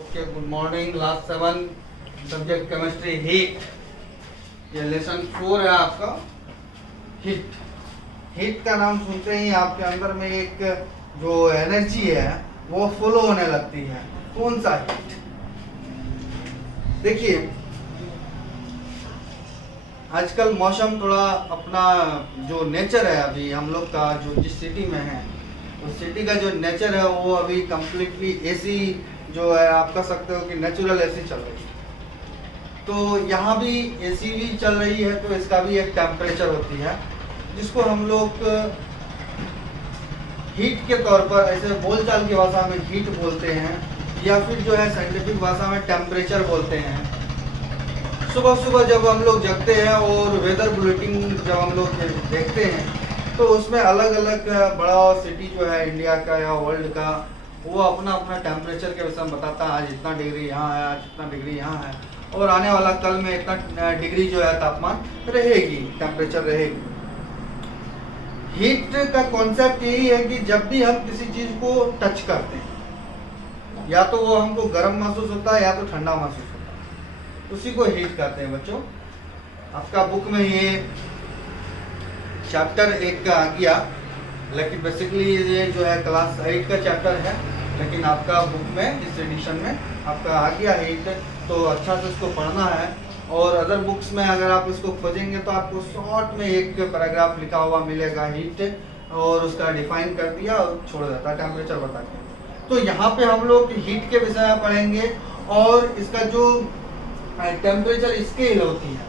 Okay, good morning. Class 7 subject chemistry heat. ये lesson 4 है आपका। हीट हीट का नाम सुनते ही आपके अंदर में एक जो एनर्जी है वो फ्लो होने लगती है। कौन सा हीट? देखिए, आजकल मौसम थोड़ा अपना जो नेचर है अभी हम लोग का जो जिस सिटी में है उस सिटी का जो नेचर है वो अभी कम्प्लीटली एसी जो है आप कह सकते हो कि नेचुरल एसी चल रही है। तो यहाँ भी एसी भी चल रही है तो इसका भी एक टेम्परेचर होती है जिसको हम लोग हीट के तौर पर ऐसे बोलचाल की भाषा में हीट बोलते हैं या फिर जो है साइंटिफिक भाषा में टेम्परेचर बोलते हैं। सुबह सुबह जब हम लोग जगते हैं और वेदर बुलेटिन जब हम लोग देखते हैं तो उसमें अलग अलग बड़ा सिटी जो है इंडिया का या वर्ल्ड का वो अपना अपना टेम्परेचर के विषय में बताता है। आज इतना डिग्री यहाँ है, आज इतना डिग्री यहाँ है और आने वाला कल में इतना डिग्री जो है तापमान रहेगी, टेम्परेचर रहेगी। हीट का कॉन्सेप्ट यही है कि जब भी हम किसी चीज को टच करते हैं या तो वो हमको गर्म महसूस होता है या तो ठंडा महसूस होता है, उसी को हीट कहते हैं। बच्चों, आपका बुक में ये चैप्टर 1 का आ गया, लेकिन बेसिकली ये जो है क्लास 8 का चैप्टर है, लेकिन आपका बुक में इस एडिशन में आपका आ गया हीट। तो अच्छा से इसको पढ़ना है और अदर बुक्स में अगर आप इसको खोजेंगे तो आपको शॉर्ट में एक पैराग्राफ लिखा हुआ मिलेगा हीट और उसका डिफाइन कर दिया और छोड़ देता टेम्परेचर बता के। तो यहाँ पे हम लोग हीट के विषय में पढ़ेंगे और इसका जो टेम्परेचर स्केल होती है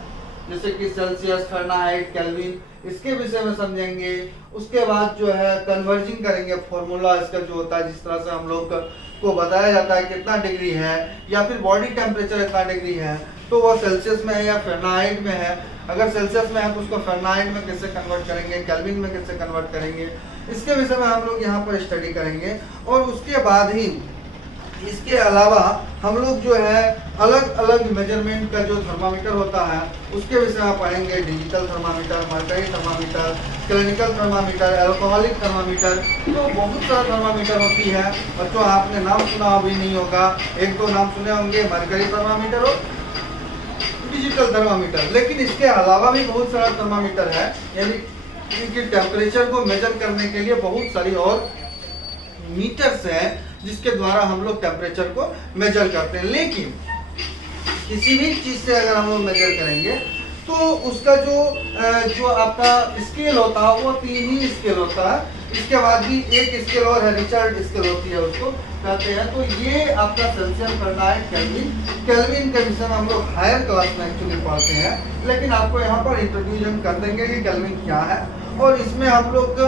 जैसे कि सेल्सियस, फ़ारेनहाइट, केल्विन, इसके विषय में समझेंगे। उसके बाद जो है कन्वर्जिंग करेंगे फॉर्मूला इसका जो होता है, जिस तरह से हम लोग को बताया जाता है कितना डिग्री है या फिर बॉडी टेम्परेचर इतना डिग्री है तो वो सेल्सियस में है या फ़ारेनहाइट में है। अगर सेल्सियस में है तो उसको फ़ारेनहाइट में कैसे कन्वर्ट करेंगे, केल्विन में कैसे कन्वर्ट करेंगे, इसके विषय में हम लोग यहाँ पर स्टडी करेंगे। और उसके बाद ही इसके अलावा हम लोग जो है अलग अलग मेजरमेंट का जो थर्मामीटर होता है उसके विषय में पढ़ेंगे। Digital thermometer, mercury thermometer, clinical thermometer, alcoholic thermometer, तो बहुत सारा थर्मामीटर होती है। बच्चों, आपने नाम सुना भी नहीं होगा, एक दो नाम सुने होंगे, मर्करी थर्मामीटर और डिजिटल थर्मामीटर। लेकिन इसके अलावा भी बहुत सारा थर्मामीटर है, यानी इनके टेम्परेचर को मेजर करने के लिए बहुत सारी और मीटर्स हैं जिसके द्वारा हम लोग टेम्परेचर को मेजर करते हैं। लेकिन किसी भी चीज से अगर हम लोग मेजर करेंगे तो उसका जो आपका स्केल होता है वो 3 ही स्केल होता है। इसके बाद भी एक स्केल और है, रिचर्ड स्केल होती है, उसको कहते हैं। तो ये आपका सेल्सियस, फ़ारेनहाइट, केल्विन के विषय में हम लोग हायर क्लास में एक्चुअली पढ़ते हैं, लेकिन आपको यहाँ पर इंट्रोड्यूशन कर देंगे कि केल्विन क्या है और इसमें हम लोग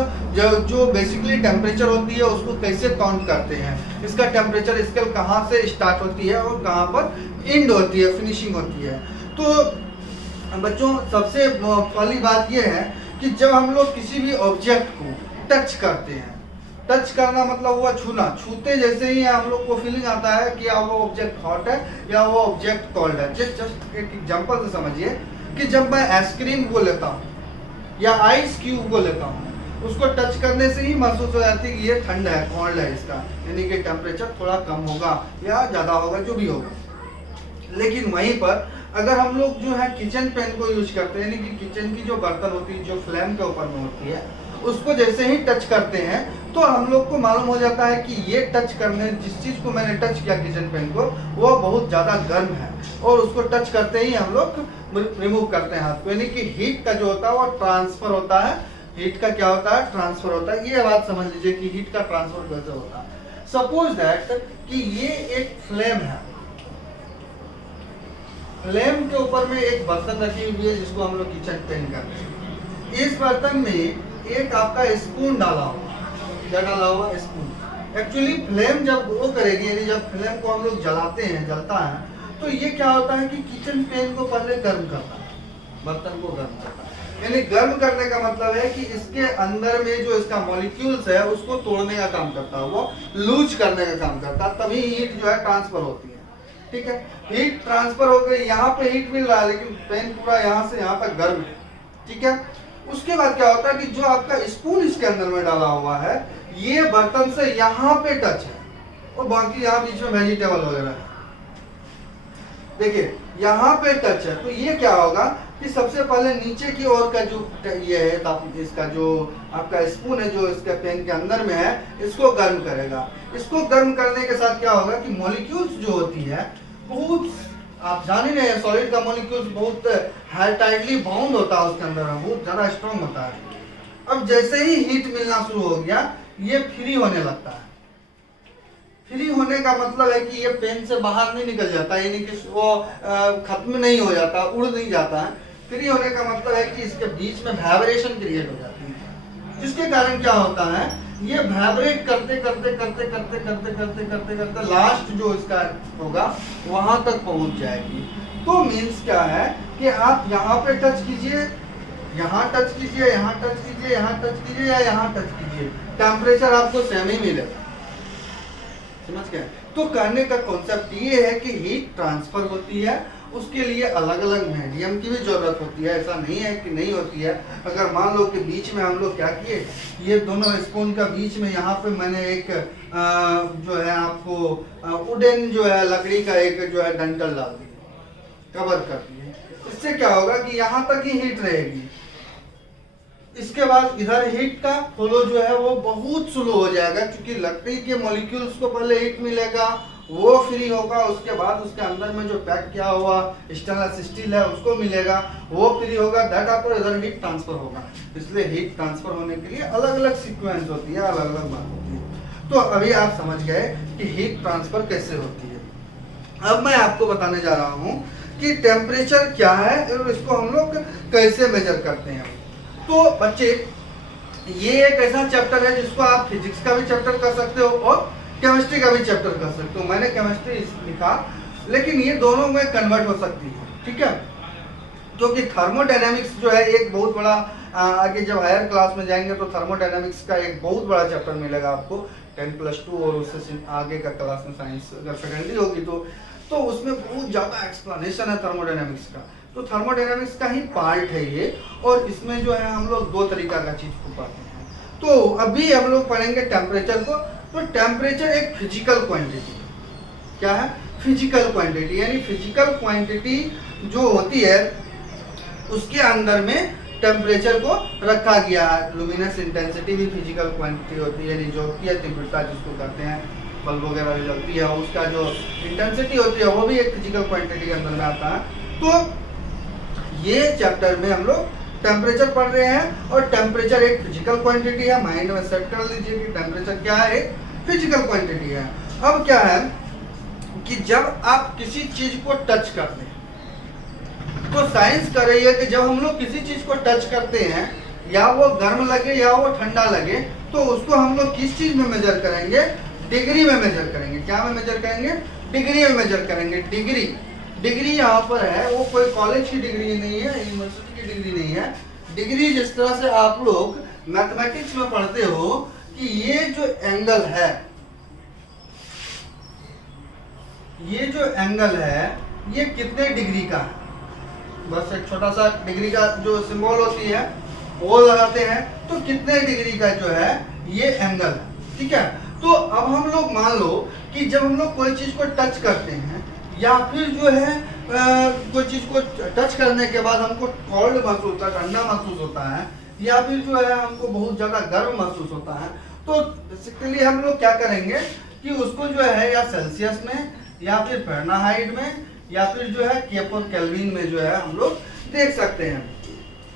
जो बेसिकली टेम्परेचर होती है उसको कैसे काउंट करते हैं, इसका टेम्परेचर स्केल कहाँ से स्टार्ट होती है और कहाँ पर एंड होती है, फिनिशिंग होती है। तो बच्चों, सबसे पहली बात यह है कि जब हम लोग किसी भी ऑब्जेक्ट को टच करते हैं, टच करना मतलब हुआ छूना, छूते जैसे ही हम लोग को फीलिंग आता है कि वो ऑब्जेक्ट हॉट है या वो ऑब्जेक्ट कोल्ड है। जस्ट एक एग्जांपल से समझिए कि जब मैं आइसक्रीम को लेता हूँ या आइस क्यूब को लेता हूँ, उसको टच करने से ही महसूस हो जाती है कि ये ठंड है, कोल्ड है, इसका यानी कि टेम्परेचर थोड़ा कम होगा या ज़्यादा होगा, जो भी होगा। लेकिन वहीं पर अगर हम लोग जो है किचन पेन को यूज करते हैं, यानी कि किचन की जो बर्तन होती है जो फ्लेम के ऊपर में होती है, उसको जैसे ही टच करते हैं तो हम लोग को मालूम हो जाता है कि ये टच करने, जिस चीज़ को मैंने टच किया किचन पेन को, वो बहुत ज़्यादा गर्म है और उसको टच करते ही हम लोग रिमूव करते हैं हाथ को। यानी कि हीट का जो होता है वो ट्रांसफर होता है। हीट का क्या होता है? ट्रांसफर होता है। ये बात समझ लीजिए कि हीट का ट्रांसफर कैसे होता है। सपोज दैट कि ये एक फ्लेम है, फ्लेम के ऊपर में एक बर्तन रखी हुई है जिसको हम लोग किचन पेन करते हैं। इस बर्तन में एक आपका स्पून डाला हुआ, क्या डाला हुआ? स्पून। एक्चुअली फ्लेम जब ग्रो करेगी, यानी जब फ्लेम को हम लोग जलाते हैं, जलता है, तो ये क्या होता है कि किचन पेन को पहले गर्म करता है, बर्तन को गर्म करता है। यानी गर्म करने का मतलब है कि इसके अंदर में जो इसका मॉलिक्यूल्स है उसको तोड़ने का काम करता है, वो लूज करने का काम करता है, तभी हीट जो है ट्रांसफर होती है। ठीक है, हीट ट्रांसफर हो गई, यहाँ पे हीट मिल रहा है लेकिन पेन पूरा यहाँ से यहाँ तक गर्म है। ठीक है, उसके बाद क्या होता है कि जो आपका स्पून इसके अंदर में डाला हुआ है ये बर्तन से यहाँ पे टच है और बाकी यहाँ बीच में वेजिटेबल वगैरह है। देखिए यहाँ पे टच है, तो ये क्या होगा कि सबसे पहले नीचे की ओर का जो ये है इसका जो आपका स्पून है जो इसके पेन के अंदर में है, इसको गर्म करेगा। इसको गर्म करने के साथ क्या होगा कि मॉलिक्यूल्स जो होती है बहुत, आप जान ही रहे सॉलिड का मॉलिक्यूल्स बहुत टाइटली बाउंड होता है, उसके अंदर बहुत ज्यादा स्ट्रॉन्ग होता है। अब जैसे ही हीट मिलना शुरू हो गया ये फ्री होने लगता है। फ्री होने का मतलब है कि ये पेन से बाहर नहीं निकल जाता, यानी कि वो खत्म नहीं हो जाता, उड़ नहीं जाता है। फ्री होने का मतलब है कि इसके बीच में वाइब्रेशन क्रिएट हो जाती है, जिसके कारण क्या होता है ये वाइब्रेट करते करते करते करते करते करते करते करते लास्ट जो इसका होगा वहां तक पहुंच जाएगी। तो मीन्स क्या है कि आप यहाँ पे टच कीजिए, यहाँ टच कीजिए, यहाँ टच कीजिए, यहाँ टच कीजिए या यहाँ टच कीजिए, टेम्परेचर आपको सेम ही मिलेगा। समझ गए? तो कहने का कॉन्सेप्ट ये है कि हीट ट्रांसफर होती है, उसके लिए अलग अलग मीडियम की भी जरूरत होती है, ऐसा नहीं है कि नहीं होती है। अगर मान लो कि बीच में हम लोग क्या किए, ये दोनों स्पून का बीच में यहाँ पे मैंने एक जो है आपको वुडन जो है लकड़ी का एक जो है डंडल डाल दिया, कवर कर दिए। इससे क्या होगा कि यहाँ तक ही हीट रहेगी, इसके बाद इधर हीट का फ्लो जो है वो बहुत स्लो हो जाएगा, क्योंकि लकड़ी के मॉलिक्यूल्स को पहले हीट मिलेगा, वो फ्री होगा, उसके बाद उसके अंदर में जो पैक किया हुआ स्टेनलेस स्टील है उसको मिलेगा, वो फ्री होगा, दैट आपको इधर हीट ट्रांसफर होगा। इसलिए हीट ट्रांसफर होने के लिए अलग अलग सीक्वेंस होती है, अलग अलग बात होती है। तो अभी आप समझ गए कि हीट ट्रांसफर कैसे होती है। अब मैं आपको बताने जा रहा हूँ कि टेम्परेचर क्या है और इसको हम लोग कैसे मेजर करते हैं। तो बच्चे ये एक ऐसा चैप्टर है जिसको आप फिजिक्स का भी चैप्टर कर सकते हो और केमिस्ट्री का भी चैप्टर कर सकते हो। मैंने केमिस्ट्री लिखा, लेकिन ये दोनों में कन्वर्ट हो सकती है, ठीक है, क्योंकि थर्मोडायनेमिक्स जो है एक बहुत बड़ा आगे जब हायर क्लास में जाएंगे तो थर्मोडायनेमिक्स का एक बहुत बड़ा चैप्टर मिलेगा आपको 10+2 और उससे आगे का क्लास में साइंस अगर सेकेंडरी होगी तो उसमें बहुत ज़्यादा एक्सप्लेनेशन है थर्मोडायनेमिक्स का। तो थर्मोडायनेमिक्स का ही पार्ट है ये, और इसमें जो है हम लोग दो तरीका का चीज़ को पढ़ते हैं। तो अभी हम लोग पढ़ेंगे टेम्परेचर को। तो टेम्परेचर एक फिजिकल क्वांटिटी, क्या है, फिजिकल क्वांटिटी, यानी फिजिकल क्वांटिटी जो होती है उसके अंदर में टेम्परेचर को रखा गया है। लुमिनस इंटेंसिटी भी फिजिकल क्वांटिटी होती है, यानी जो तीव्रता जिसको कहते हैं, बल्ब वगैरह जो जलती है उसका जो इंटेंसिटी होती है वो भी एक फिजिकल क्वांटिटी के अंदर में आता है। तो ये चैप्टर में हम लोग टेम्परेचर पढ़ रहे हैं, और टेम्परेचर एक फिजिकल क्वांटिटी है। माइंड में सेट कर लीजिए कि टेम्परेचर क्या है, एक फिजिकल क्वांटिटी है। अब क्या है कि जब आप किसी चीज को टच करते हैं, तो साइंस कर रही है कि जब हम लोग किसी चीज को टच करते हैं, या वो गर्म लगे या वो ठंडा लगे, तो उसको हम लोग किस चीज में मेजर करेंगे, डिग्री में मेजर करेंगे। क्या में मेजर करेंगे, डिग्री में मेजर करेंगे। डिग्री यहाँ पर है, वो कोई कॉलेज की डिग्री नहीं है, यूनिवर्सिटी की डिग्री नहीं है। डिग्री जिस तरह से आप लोग मैथमेटिक्स में पढ़ते हो कि ये जो एंगल है, ये जो एंगल है ये कितने डिग्री का है, बस एक छोटा सा डिग्री का जो सिंबल होती है वो लगाते हैं, तो कितने डिग्री का जो है ये एंगल है, ठीक है। तो अब हम लोग मान लो कि जब हम लोग कोई चीज को टच करते हैं, या फिर जो है कोई चीज को टच करने के बाद हमको कोल्ड महसूस होता है, ठंडा महसूस होता है, या फिर जो है हमको बहुत ज्यादा गर्म महसूस होता है, तो इसके लिए हम लोग क्या करेंगे कि उसको जो है या सेल्सियस में, या फिर फ़ारेनहाइट में, या फिर जो है केल्विन में जो है हम लोग देख सकते हैं।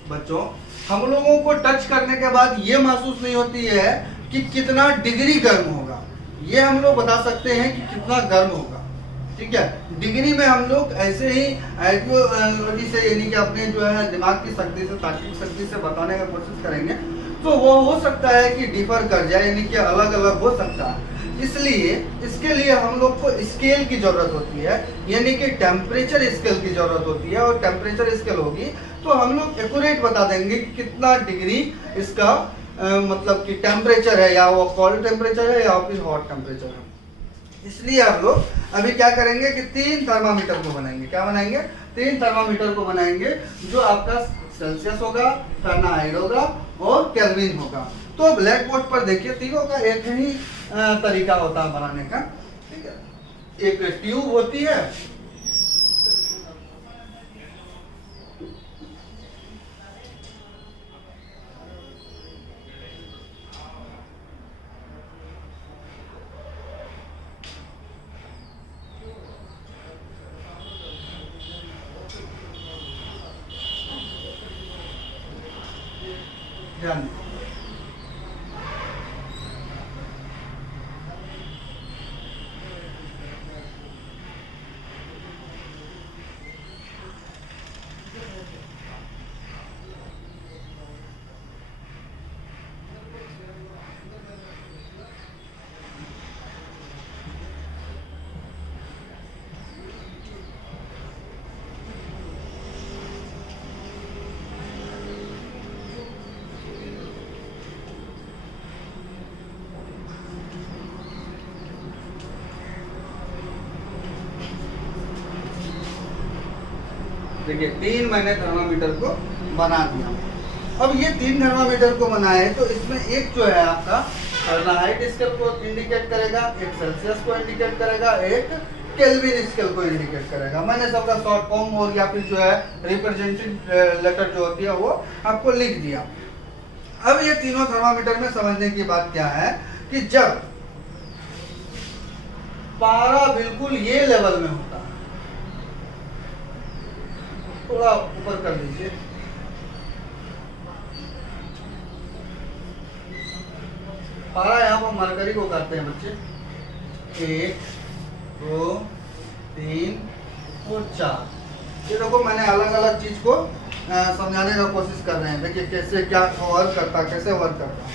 बच्चों, हम लोगों को टच करने के बाद ये महसूस नहीं होती है कि कितना डिग्री गर्म होगा, ये हम लोग बता सकते हैं कि कितना गर्म होगा, ठीक है। डिग्री में हम लोग ऐसे ही आइडियोलॉजी से, यानी कि अपने जो है दिमाग की शक्ति से, तार्किक शक्ति से बताने का कोशिश करेंगे, तो वो हो सकता है कि डिफर कर जाए, यानी कि अलग अलग हो सकता है। इसलिए इसके लिए हम लोग को स्केल की जरूरत होती है, यानी कि टेम्परेचर स्केल की जरूरत होती है। और टेम्परेचर स्केल होगी तो हम लोग एक्यूरेट बता देंगे कि कितना डिग्री इसका मतलब कि टेम्परेचर है, या वो कोल्ड टेम्परेचर है या फिर हॉट टेम्परेचर है। इसलिए आप लोग अभी क्या करेंगे कि 3 थर्मामीटर को बनाएंगे। क्या बनाएंगे, 3 थर्मामीटर को बनाएंगे, जो आपका सेल्सियस होगा, फ़ारेनहाइट होगा और केल्विन होगा। तो ब्लैक बोर्ड पर देखिए, तीनों का एक ही तरीका होता है बनाने का, ठीक है। एक ट्यूब होती है, ध्यान दीजिए। देखिए 3 मैंने थर्मामीटर को बना दिया। अब ये 3 थर्मामीटर को बनाए तो इसमें एक जो है आपका फारेनहाइट स्केल को इंडिकेट करेगा, एक सेल्सियस को इंडिकेट करेगा, एक केल्विन स्केल को इंडिकेट करेगा। मैंने सबका शॉर्ट फॉर्म और या फिर जो है रिप्रेजेंटेटिव लेटर जो होती है वो आपको लिख दिया। अब ये तीनों थर्मामीटर में समझने की बात क्या है कि जब पारा बिल्कुल ये लेवल में होता है, थोड़ा ऊपर कर दीजिए, पारा यहाँ पर मरकरी को करते हैं बच्चे 1 2 3 और 4। ये देखो मैंने अलग अलग चीज को समझाने का कोशिश कर रहे हैं। देखिए कैसे क्या वर्क करता, कैसे वर्क करता।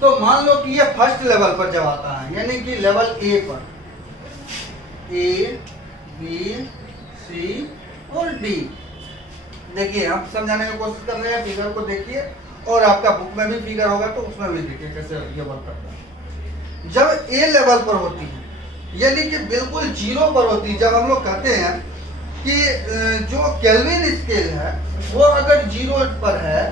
तो मान लो कि ये फर्स्ट लेवल पर जब आता है, यानी कि लेवल ए पर, ए बी सी और डी। देखिए हम समझाने की कोशिश कर रहे हैं, फिगर को देखिए और आपका बुक में भी फिगर होगा तो उसमें भी देखिए कैसे ये वर्क करता है। जब ए लेवल पर होती है यानी कि बिल्कुल जीरो पर होती है, जब हम लोग कहते हैं कि जो केल्विन स्केल है वो अगर जीरो पर है,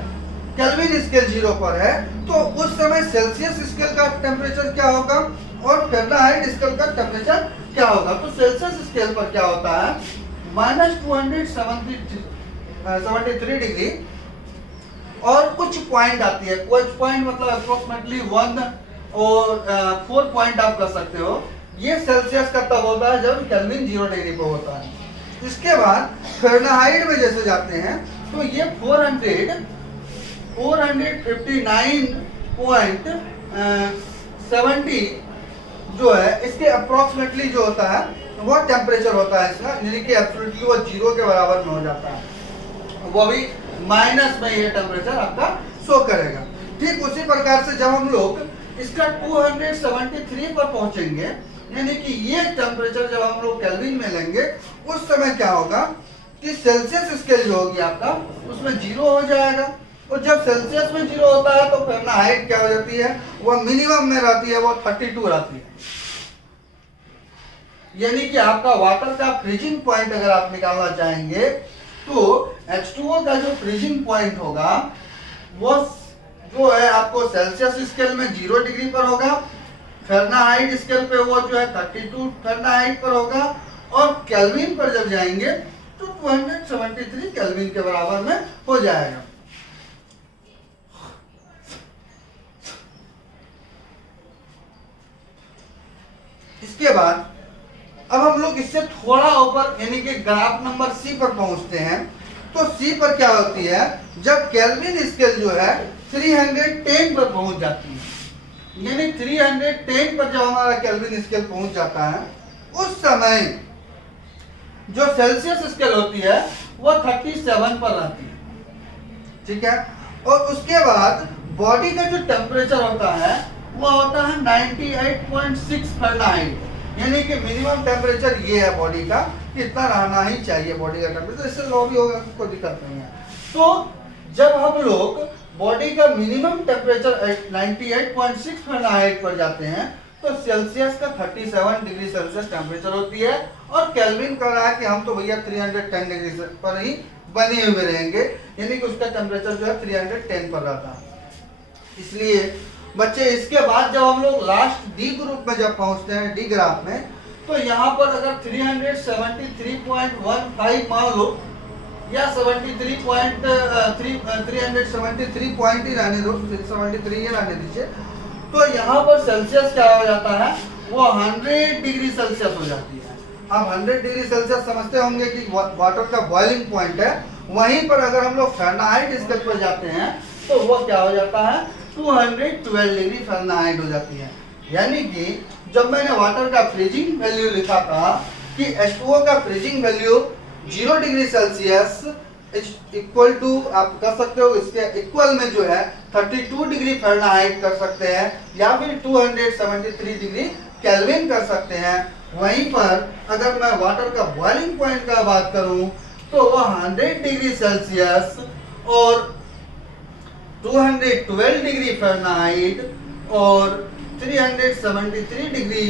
केल्विन स्केल जीरो पर है, तो उस समय सेल्सियस स्केल का टेम्परेचर क्या होगा और फारेनहाइट स्केल का टेम्परेचर क्या होगा। तो सेल्सियस स्केल पर क्या होता है -273 डिग्री और कुछ पॉइंट आती है, कुछ पॉइंट मतलब अप्रोक्सीमेटली 1 और 4 पॉइंट आप कर सकते हो। ये सेल्सियस का तब होता है जब केल्विन 0 डिग्री पर होता है। इसके बाद फारेनहाइट में जैसे जाते हैं तो ये 459.70 जो है इसके अप्रोक्सीमेटली जो होता है वो टेम्परेचर होता है इसका, यानी कि एब्सोल्युटली वो 0 के बराबर में हो जाता है, वो भी माइनस में ये टेम्परेचर आपका शो करेगा। ठीक उसी प्रकार से जब हम लोग इसका 273 पर पहुंचेंगे, यानी कि ये टेम्परेचर जब हम लोग केल्विन में लेंगे उस समय क्या होगा कि सेल्सियस स्केल जो होगी आपका उसमें 0 हो जाएगा। और जब सेल्सियस में 0 होता है तो फारेनहाइट क्या हो जाती है, वो मिनिमम में रहती है, वो 32 रहती है। यानी कि आपका वाटर का फ्रीजिंग पॉइंट अगर आप निकालना चाहेंगे तो H2O का जो फ्रीजिंग पॉइंट होगा वो जो है आपको सेल्सियस स्केल में 0 डिग्री पर होगा, फारेनहाइट स्केल पे वो जो है 32 फारेनहाइट पर होगा, और केल्विन पर जब जाएंगे तो 273 केल्विन के बराबर में हो जाएगा। इसके बाद अब हम लोग इससे थोड़ा ऊपर यानी कि ग्राफ नंबर सी पर पहुंचते हैं। तो सी पर क्या होती है, जब केल्विन स्केल जो है 310 पर पहुंच जाती है, यानी 310 पर जब हमारा केल्विन स्केल पहुंच जाता है उस समय जो सेल्सियस स्केल होती है वो 37 पर रहती है। ठीक है, और उसके बाद बॉडी का जो टेम्परेचर होता है वो होता है 98.6 फारेनहाइट, यानी कि मिनिमम टेम्परेचर ये है बॉडी का, कितना रहना ही चाहिए बॉडी का टेम्परेचर, इससे लो भी होगा कोई दिक्कत नहीं है। तो जब हम लोग बॉडी का मिनिमम टेम्परेचर 98.6 फारेनहाइट पर जाते हैं तो सेल्सियस का 37 डिग्री सेल्सियस टेम्परेचर होती है, और केल्विन कह रहा है कि हम तो भैया 310 डिग्री पर ही बने हुए रहेंगे, यानी कि उसका टेम्परेचर जो है 310 पर रहता है। इसलिए बच्चे इसके बाद जब हम लोग लास्ट डी ग्रुप में जब पहुंचते हैं, डी ग्राफ में, तो यहाँ पर अगर 373.15 मान लो या 373 पॉइंट ही रहने दो, 73 ही रहने दीजिए, तो यहाँ पर सेल्सियस क्या हो जाता है, वो 100 डिग्री सेल्सियस हो जाती है। अब 100 डिग्री सेल्सियस समझते होंगे कि वाटर का बॉइलिंग पॉइंट है, वहीं पर अगर हम लोग फारेनहाइट स्केल पर जाते हैं तो वो क्या हो जाता है 212 डिग्री फ़ारेनहाइट हो जाती है। यानी कि जब मैंने वाटर का फ्रीजिंग वैल्यू लिखा था कि H2O का freezing value 0 degree Celsius equal to, आप कर सकते हो इसके इक्वल में जो है 32 डिग्री फ़ारेनहाइट कर सकते हैं या फिर 273 डिग्री केल्विन कर सकते हैं। वहीं पर अगर मैं वाटर का बॉइलिंग पॉइंट का बात करूं तो वो 100 डिग्री सेल्सियस और 212 डिग्री फ़ारेनहाइट और 373 डिग्री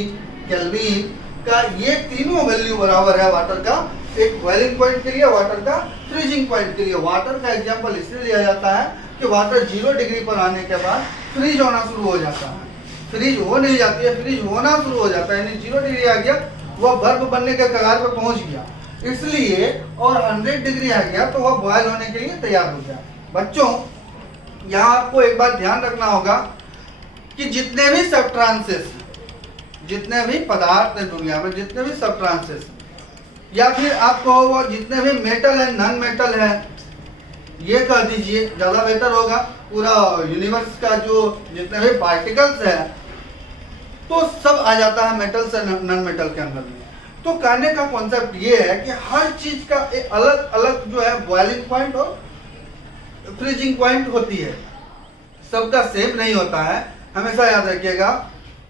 केल्विन का, ये तीनों वैल्यू बराबर है वाटर का एक बॉइलिंग पॉइंट के लिए, वाटर का फ्रीजिंग पॉइंट के लिए। वाटर का एग्जांपल इसलिए लिया जाता है कि वाटर 0 डिग्री पर आने के बाद फ्रीज होना शुरू हो जाता है, फ्रीज हो नहीं जाती है, फ्रीज होना शुरू हो जाता है, यानी 0 डिग्री आ गया, वह बर्फ बनने के कगार पर पहुंच गया इसलिए, और 100 डिग्री आ गया तो वह बॉयल होने के लिए तैयार हो गया। बच्चों यहाँ आपको एक बात ध्यान रखना होगा कि जितने भी सब्सटेंसेस, जितने भी पदार्थ हैं दुनिया में, जितने भी सब्सटेंसेस या फिर आपको वो जितने भी मेटल है, नॉन मेटल है, ये कह दीजिए ज़्यादा बेटर होगा, पूरा यूनिवर्स का जो जितने भी पार्टिकल्स है तो सब आ जाता है मेटल से नॉन मेटल के अंदर में। तो कहने का कॉन्सेप्ट ये है कि हर चीज का एक अलग अलग जो है बॉइलिंग पॉइंट और फ्रीजिंग पॉइंट होती है, सबका सेम नहीं होता है, हमेशा याद रखिएगा।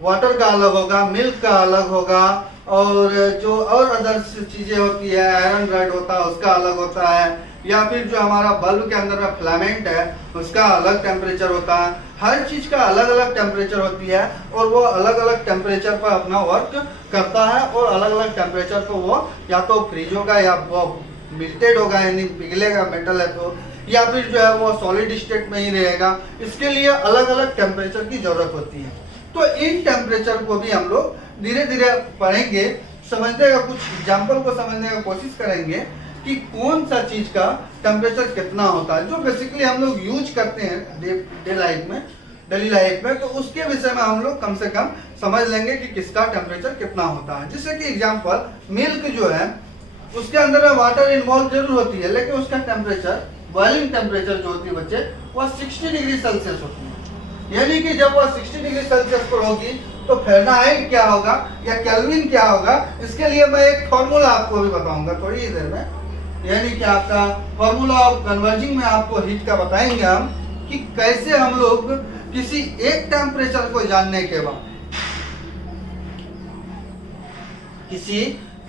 वाटर का अलग होगा, मिल्क का अलग होगा, और जो और अदर चीजें होती है, आयरन रॉड होता है उसका अलग होता है, या फिर जो हमारा बल्ब के अंदर में फिलामेंट है उसका अलग टेम्परेचर होता है। हर चीज का अलग अलग टेम्परेचर होती है और वो अलग अलग टेम्परेचर पर अपना वर्क करता है, और अलग अलग टेम्परेचर पर वो या तो फ्रीज होगा या वो मिल्टेड होगा यानी पिघलेगा मेटल है तो, या फिर जो है वो सॉलिड स्टेट में ही रहेगा। इसके लिए अलग अलग टेम्परेचर की जरूरत होती है। तो इन टेम्परेचर को भी हम लोग धीरे धीरे पढ़ेंगे, समझने का कुछ एग्जाम्पल को समझने का कोशिश करेंगे कि कौन सा चीज का टेम्परेचर कितना होता है, जो बेसिकली हम लोग यूज करते हैं डेली लाइफ में, तो उसके विषय में हम लोग कम से कम समझ लेंगे कि किसका टेम्परेचर कितना होता है। जैसे कि एग्जाम्पल, मिल्क जो है उसके अंदर में वाटर इन्वॉल्व जरूर होती है, लेकिन उसका टेम्परेचर, बॉइलिंग टेम्परेचर जो होती है बच्चे, वह 60 डिग्री सेल्सियस होती है। यानी कि जब वह 60 डिग्री सेल्सियस पर होगी तो फ़ारेनहाइट क्या होगा या केल्विन क्या होगा, इसके लिए मैं एक फॉर्मूला आपको भी बताऊंगा थोड़ी ही देर में। यानी कि आपका फॉर्मूला ऑफ कन्वर्जिंग में आपको हीट का बताएंगे हम कि कैसे हम लोग किसी एक टेम्परेचर को जानने के बाद, किसी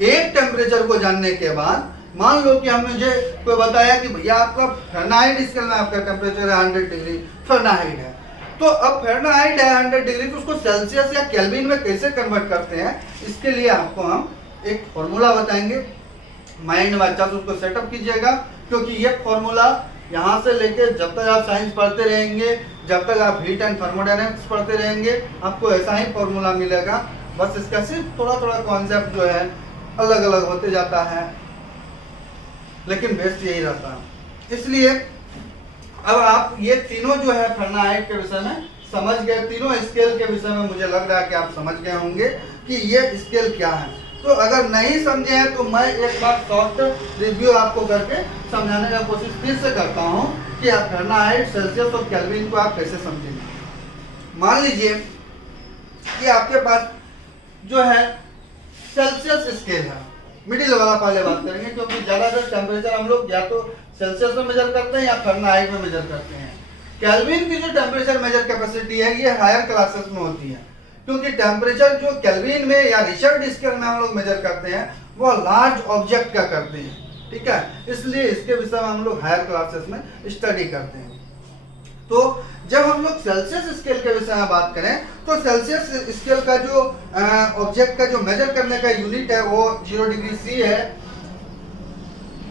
एक टेम्परेचर को जानने के बाद, मान लो कि हमने मुझे कोई बताया कि भैया आपका फ़ारेनहाइट स्केल में आपका टेम्परेचर 100 डिग्री फ़ारेनहाइट है, तो अब फ़ारेनहाइट है 100 डिग्री, तो उसको सेल्सियस या केल्विन में कैसे कन्वर्ट करते हैं, इसके लिए आपको हम एक फॉर्मूला बताएंगे। माइंड में अच्छा से उसको सेटअप कीजिएगा, क्योंकि ये फॉर्मूला यहाँ से लेके जब तक आप साइंस पढ़ते रहेंगे, जब तक आप हीट एंड थर्मोडायनेमिक्स पढ़ते रहेंगे, आपको ऐसा ही फॉर्मूला मिलेगा। बस इसका सिर्फ थोड़ा थोड़ा कॉन्सेप्ट जो है अलग अलग होते जाता है, लेकिन बेस्ट यही रहता है। इसलिए अब आप ये तीनों जो है फ़ारेनहाइट के विषय में समझ गए, तीनों स्केल के विषय में मुझे लग रहा है कि आप समझ गए होंगे कि ये स्केल क्या है। तो अगर नहीं समझे हैं तो मैं एक बार शॉर्ट रिव्यू आपको करके समझाने का कोशिश फिर से करता हूँ कि आप फ़ारेनहाइट, सेल्सियस और केल्विन को आप कैसे समझेंगे। मान लीजिए कि आपके पास जो है सेल्सियस स्केल है, मिडिल वाला पहले बात करेंगे, क्योंकि ज़्यादातर टेम्परेचर हम लोग या तो सेल्सियस में मेजर करते हैं या फ़ारेनहाइट में मेजर करते हैं। केल्विन की जो टेम्परेचर मेजर कैपेसिटी है ये हायर क्लासेस में होती है, क्योंकि टेम्परेचर जो केल्विन में या रिचर्ड स्केल में हम लोग मेजर करते हैं वो लार्ज ऑब्जेक्ट का करते हैं, ठीक है, इसलिए इसके विषय में हम लोग हायर क्लासेस में स्टडी करते हैं। तो जब हम लोग सेल्सियस स्केल के विषय में बात करें तो सेल्सियस स्केल का जो ऑब्जेक्ट का जो मेजर करने का यूनिट है वो 0 डिग्री सी है,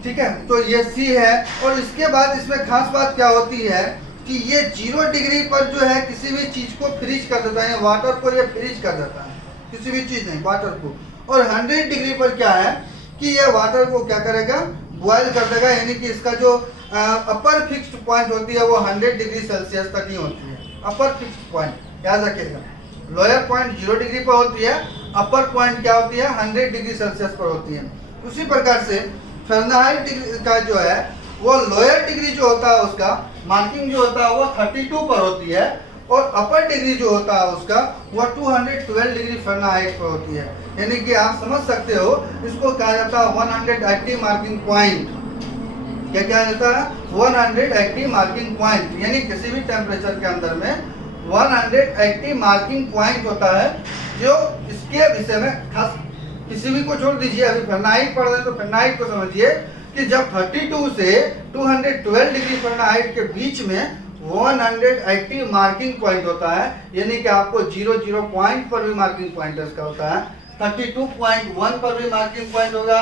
ठीक है, तो ये सी है। और इसके बाद इसमें खास बात क्या होती है कि ये 0 डिग्री पर जो है किसी भी चीज को फ्रीज कर देता है, वाटर को ये फ्रीज कर देता है, किसी भी चीज नहीं, वाटर को। और 100 डिग्री पर क्या है कि ये वाटर को क्या करेगा, बॉयल कर देगा, यानी कि इसका जो अपर फिक्स्ड पॉइंट होती है वो 100 डिग्री सेल्सियस तक ही होती है। अपर फिक्स्ड पॉइंट याद रखिएगा, लोअर पॉइंट 0 डिग्री पर होती है, अपर पॉइंट क्या होती है 100 डिग्री सेल्सियस पर होती है। उसी प्रकार से फ़ारेनहाइट का जो है वो लोअर डिग्री जो होता है उसका मार्किंग जो होता है वो 32 पर होती है और अपर डिग्री जो होता है उसका वो 212 डिग्री फ़ारेनहाइट पर होती है। यानी कि आप समझ सकते हो इसको कहा जाता है 180 मार्किंग पॉइंट। क्या क्या जाता है? 180 मार्किंग पॉइंट, यानी किसी भी टेम्परेचर के अंदर में 180 मार्किंग पॉइंट होता है जो इसके विषय में खास किसी भी को छोड़ दीजिए। अभी फ़ारेनहाइट पढ़ रहे तो फ़ारेनहाइट को समझिए कि जब 32 से 212 डिग्री फ़ारेनहाइट के बीच में 180 मार्किंग पॉइंट होता है, यानी कि आपको 00 पॉइंट पर भी मार्किंग पॉइंट इसका होता है, 32.1 पर भी मार्किंग पॉइंट होगा,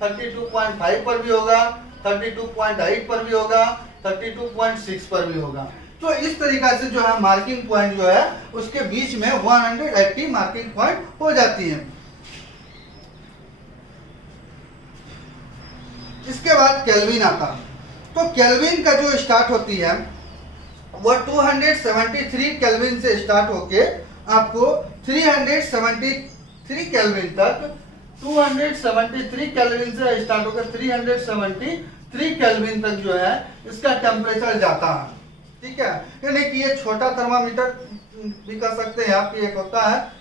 32.5 पर भी होगा, 32.8 पर भी होगा, 32.6 पर भी होगा। तो इस तरीका से जो है मार्किंग पॉइंट जो है उसके बीच में 180 मार्किंग पॉइंट हो जाती है। इसके बाद केल्विन आता। तो केल्विन का जो स्टार्ट होती है वो 273 केल्विन से स्टार्ट होके आपको 373 केल्विन तक, 273 केल्विन से स्टार्ट होकर 373 केल्विन तक जो है इसका टेम्परेचर जाता है। ठीक है, यानी कि ये छोटा थर्मामीटर भी कर सकते हैं आप। एक होता है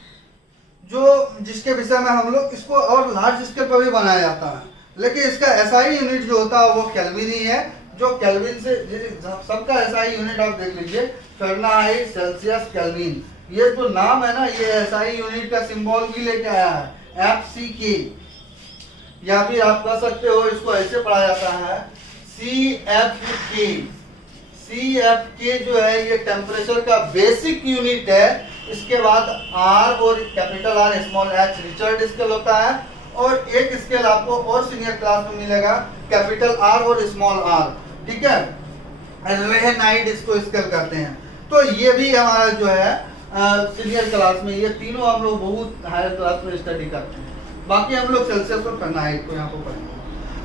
जो जिसके विषय में हम लोग इसको और लार्ज स्केल पर भी बनाया जाता है, लेकिन इसका एसआई यूनिट जो होता है वो केल्विन ही है। जो केल्विन से सबका एसआई यूनिट आप देख लीजिए, फ़ारेनहाइट, सेल्सियस, केल्विन। ये जो नाम है ना, ये एसआई यूनिट का सिंबल भी लेके आया है FCK, या फिर आप कह सकते हो इसको ऐसे पढ़ा जाता है CFK। CFK जो है ये टेम्परेचर का बेसिक यूनिट है। इसके बाद R और capital R small h Richard scale होता है, और एक स्केल आपको और सीनियर क्लास में मिलेगा, कैपिटल R और स्मॉल r। ठीक है, रेहनाइट इसको स्केल करते हैं। तो ये भी हमारा जो है सीनियर क्लास में, ये तीनों हम लोग बहुत हायर क्लास में स्टडी करते हैं। बाकी हम लोग सेल्सियस और फ़ारेनहाइट को यहाँ पर पढ़ेंगे।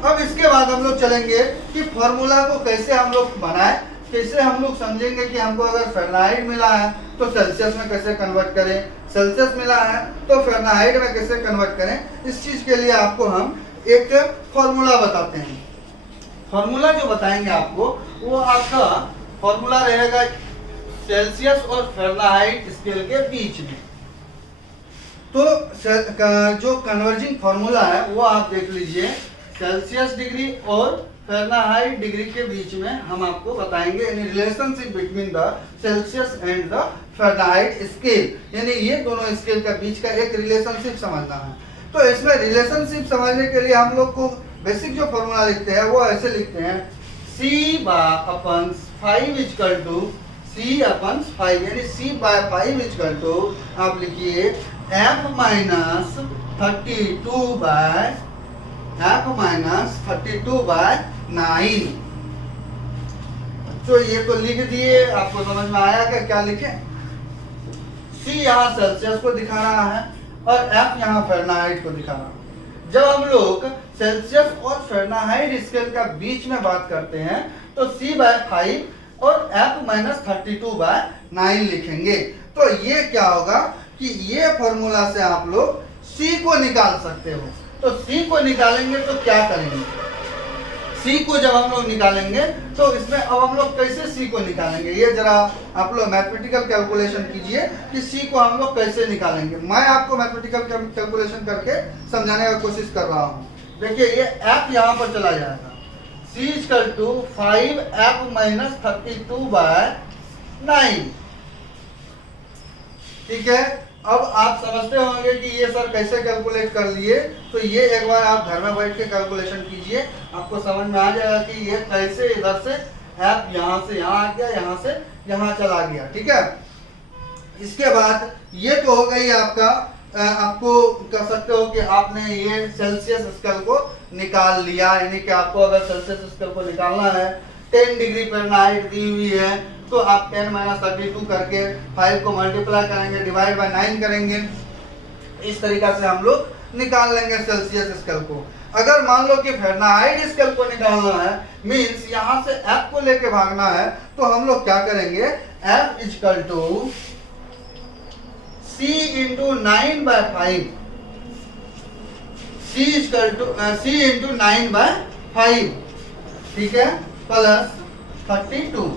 अब इसके बाद हम लोग चलेंगे कि फॉर्मूला को कैसे हम लोग बनाए, कैसे हम लोग समझेंगे कि हमको अगर फ़ारेनहाइट मिला है तो सेल्सियस में कैसे कन्वर्ट करें, सेल्सियस मिला है तो फ़ारेनहाइट में कैसे कन्वर्ट करें। इस चीज़ के लिए आपको हम एक फॉर्मूला बताते हैं। फॉर्मूला जो बताएंगे आपको वो आपका फॉर्मूला रहेगा सेल्सियस और फ़ारेनहाइट स्केल के बीच में। तो जो कन्वर्जिंग फॉर्मूला है वो आप देख लीजिए, सेल्सियस डिग्री और फ़ारेनहाइट डिग्री के बीच में हम आपको बताएंगे, यानी relationship between the Celsius and the Fahrenheit scale, यानी ये दोनों स्केल का बीच का एक रिलेशनशिप समझना है। तो इसमें रिलेशनशिप समझने के लिए हम लोग को बेसिक जो फॉर्मूला लिखते हैं वो ऐसे लिखते हैं, C/5 इक्वल टू C/5, यानी C/5 इक्वल टू आप लिखिए F माइनस 32/9। तो ये तो लिख दिए, आपको समझ में आया क्या लिखे? C यहाँ सेल्सियस को दिखा रहा है और F यहाँ फ़ारेनहाइट को दिखा रहा है। जब हम लोग सेल्सियस और फ़ारेनहाइट स्केल का बीच में बात करते हैं तो C/5 और F माइनस 32/9 लिखेंगे। तो ये क्या होगा कि ये फॉर्मूला से आप लोग C को निकाल सकते हो। तो C को निकालेंगे तो क्या करेंगे? C को जब हम लोग निकालेंगे तो इसमें अब हम लोग कैसे C को निकालेंगे, ये जरा आप लोग मैथमेटिकल कैलकुलेशन कीजिए कि C को हम लोग कैसे निकालेंगे। मैं आपको मैथमेटिकल कैलकुलेशन करके समझाने की कोशिश कर रहा हूँ। देखिए ये F यहाँ पर चला जाएगा, C equal to 5F minus 32/9। ठीक है, अब आप समझते होंगे कि ये सर कैसे कैलकुलेट कर लिए, तो ये एक बार आप घर में बैठ के कैलकुलेशन कीजिए, आपको समझ में आ जाएगा कि ये कैसे इधर से F यहाँ से यहाँ आ गया, यहाँ से यहाँ चला गया। ठीक है, इसके बाद ये तो हो गई आपका, आपको कह सकते हो कि आपने ये सेल्सियस स्केल को निकाल लिया, यानी कि आपको अगर सेल्सियस स्केल को निकालना है 10 डिग्री फ़ारेनहाइट दी हुई है तो आप 10 माइनस 32 करके 5 को मल्टीप्लाई करेंगे, डिवाइड बाय 9 करेंगे। इस तरीका से हम लोग निकाल लेंगे सेल्सियस स्केल को। अगर मान लो कि फ़ारेनहाइट स्केल को निकालना है, मीन्स यहाँ से F को लेके भागना है, तो हम लोग क्या करेंगे, F equal to C into 9/5, C into 9/5, ठीक है, प्लस 32।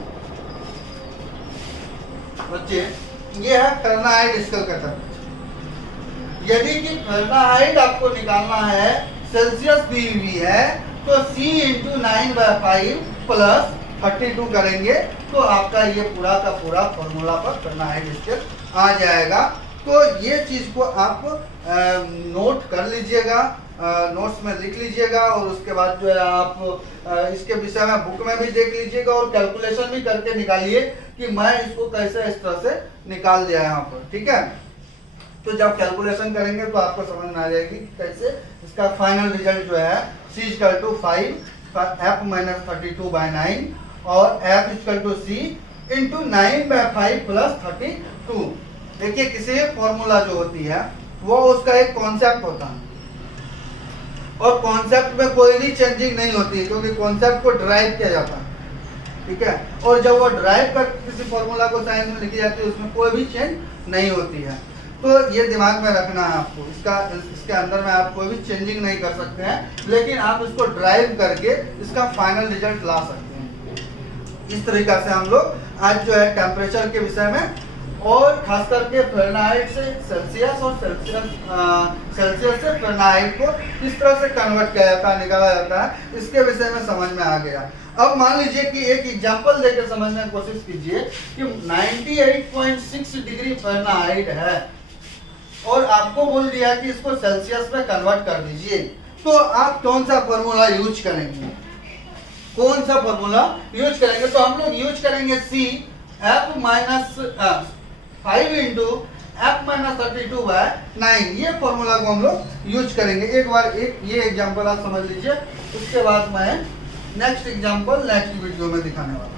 बच्चे, ये है फ़ारेनहाइट स्केल का टेम्परेचर। यदि कि फ़ारेनहाइट आपको निकालना है, सेल्सियस दी हुई है, तो C इंटू 9/5 प्लस 32 करेंगे तो आपका ये पूरा का पूरा फॉर्मूला पर फ़ारेनहाइट स्केल आ जाएगा। तो ये चीज़ को आप नोट कर लीजिएगा, नोट्स में लिख लीजिएगा, और उसके बाद जो है आप इसके विषय में बुक में भी देख लीजिएगा और कैलकुलेशन भी करके निकालिए कि मैं इसको कैसे इस तरह से निकाल दिया यहाँ पर, ठीक है। तो जब कैलकुलेशन करेंगे तो आपको समझ में आ जाएगी कि कैसे इसका फाइनल रिजल्ट जो है C = 5 F - 32/9 और F = C इंटू 9/5 प्लस 32। देखिए किसी फॉर्मूला जो होती है वो उसका एक कॉन्सेप्ट होता है, और कॉन्सेप्ट में कोई भी चेंजिंग नहीं होती है, क्योंकि कॉन्सेप्ट को ड्राइव किया जाता है, ठीक है। और जब वो ड्राइव कर किसी फॉर्मूला को साइंस में लिखी जाती है उसमें कोई भी चेंज नहीं होती है। तो ये दिमाग में रखना है आपको, इसके अंदर में आप कोई भी चेंजिंग नहीं कर सकते हैं, लेकिन आप इसको ड्राइव करके इसका फाइनल रिजल्ट ला सकते हैं। इस तरीका से हम लोग आज जो है टेम्परेचर के विषय में, और खास करके फ़ारेनहाइट से सेल्सियस और सेल्सियस से फ़ारेनहाइट को किस तरह से कन्वर्ट किया जाता है, निकाला जाता है, इसके विषय में समझ में आ गया। अब मान लीजिए कि एक एग्जांपल देकर समझने की कोशिश कीजिए कि 98.6 डिग्री फ़ारेनहाइट है और आपको बोल दिया कि इसको सेल्सियस में कन्वर्ट कर दीजिए, तो आप कौन सा फॉर्मूला यूज करेंगे? कौन सा फॉर्मूला यूज करेंगे? तो हम लोग यूज करेंगे C F - 5 इंटू F - 32/9, ये फॉर्मूला को हम लोग यूज करेंगे। एक बार ये एग्जांपल आप समझ लीजिए, उसके बाद मैं नेक्स्ट एग्जांपल नेक्स्ट वीडियो में दिखाने वाला हूँ।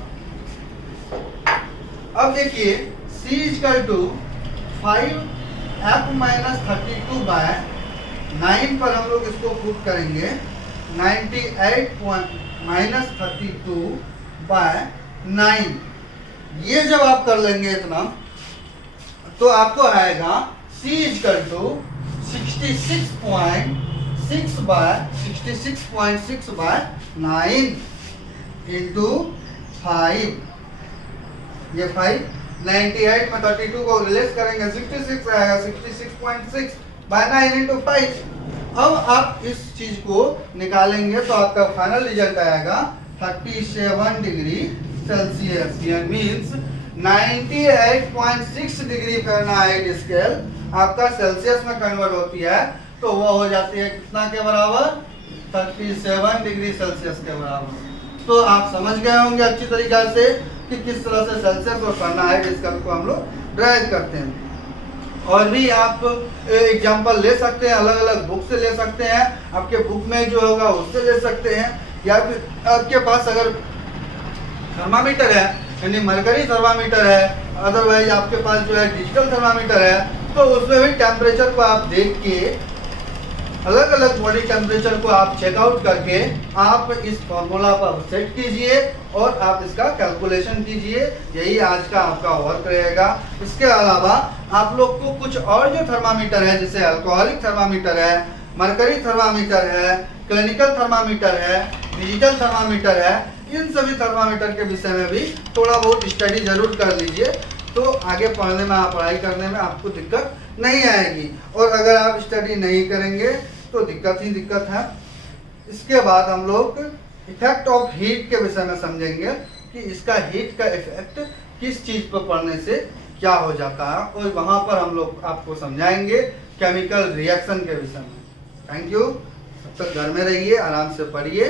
अब देखिए C = 5 F - 32/9 पर हम लोग इसको पुट करेंगे 98 - 32/9। ये जब आप कर लेंगे इतना, तो आपको आएगा C = 66.6/9 इंटू 5। ये 5 98 में 32 को रिलेट करेंगे 66 आएगा, 66.6/9 इंटू 5। अब आप इस चीज को निकालेंगे तो आपका फाइनल रिजल्ट आएगा 37 डिग्री सेल्सियस। यह मीन्स 98.6 डिग्री फ़ारेनहाइट स्केल आपका सेल्सियस में कन्वर्ट होती है, तो वो हो जाती है कितना के बराबर? 37 डिग्री सेल्सियस के बराबर। तो आप समझ गए होंगे अच्छी तरीके से कि किस तरह से सेल्सियस और फ़ारेनहाइट स्केल को हम लोग ड्राइव करते हैं। और भी आप एग्जांपल ले सकते हैं, अलग अलग बुक से ले सकते हैं, आपके बुक में जो होगा उससे ले सकते हैं, या फिर आपके पास अगर थर्मामीटर है यानी मरकरी थर्मामीटर है, अदरवाइज आपके पास जो है डिजिटल थर्मामीटर है, तो उसमें भी टेम्परेचर को आप देख के अलग अलग बॉडी टेम्परेचर को आप चेकआउट करके आप इस फॉर्मूला पर सेट कीजिए और आप इसका कैलकुलेशन कीजिए। यही आज का आपका वर्क रहेगा। इसके अलावा आप लोग को कुछ और जो थर्मामीटर है, जैसे अल्कोहलिक थर्मामीटर है, मरकरी थर्मामीटर है, क्लिनिकल थर्मामीटर है, डिजिटल थर्मामीटर है, इन सभी थर्मामीटर के विषय में भी थोड़ा बहुत स्टडी जरूर कर लीजिए, तो आगे पढ़ने में, पढ़ाई करने में आपको दिक्कत नहीं आएगी। और अगर आप स्टडी नहीं करेंगे तो दिक्कत ही दिक्कत है। इसके बाद हम लोग इफेक्ट ऑफ हीट के विषय में समझेंगे कि इसका हीट का इफेक्ट किस चीज़ पर पड़ने से क्या हो जाता है, और वहाँ पर हम लोग आपको समझाएंगे केमिकल रिएक्शन के विषय में। Thank you. तब तक घर में रहिए, आराम से पढ़िए।